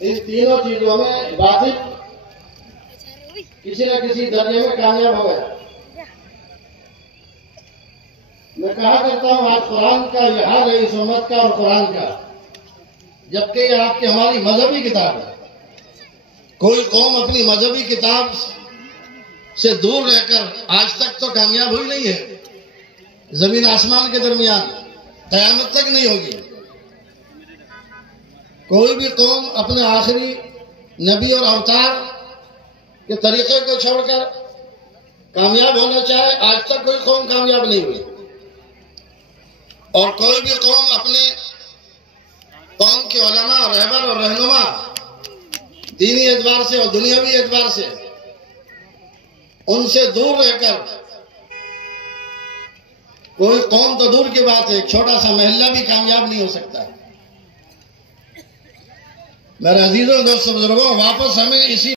इस तीनों चीजों में वाजिब किसी न किसी दर्जे में कामयाब हो गया। मैं कहा करता हूं आज कुरान का यह हाल है, इस उम्मत का और कुरान का, जबकि ये आपकी हमारी मजहबी किताब है। कोई कौम अपनी मजहबी किताब से दूर रहकर आज तक तो कामयाब हुई नहीं है। जमीन आसमान के दरमियान कयामत तक नहीं होगी। कोई भी कौम अपने आखिरी नबी और अवतार के तरीके को छोड़कर कामयाब होना चाहे, आज तक कोई कौम कामयाब नहीं हुई। और कोई भी कौम अपने कौम के उलमा, रहबर और रहनुमा दीनी एतबार से और दुनियावी एतबार से उनसे दूर रहकर, कोई कौम तो दूर की बात है, एक छोटा सा महल्ला भी कामयाब नहीं हो सकता। मेरे अजीजों, दोस्तों, बुजुर्गों, वापस हमें इसी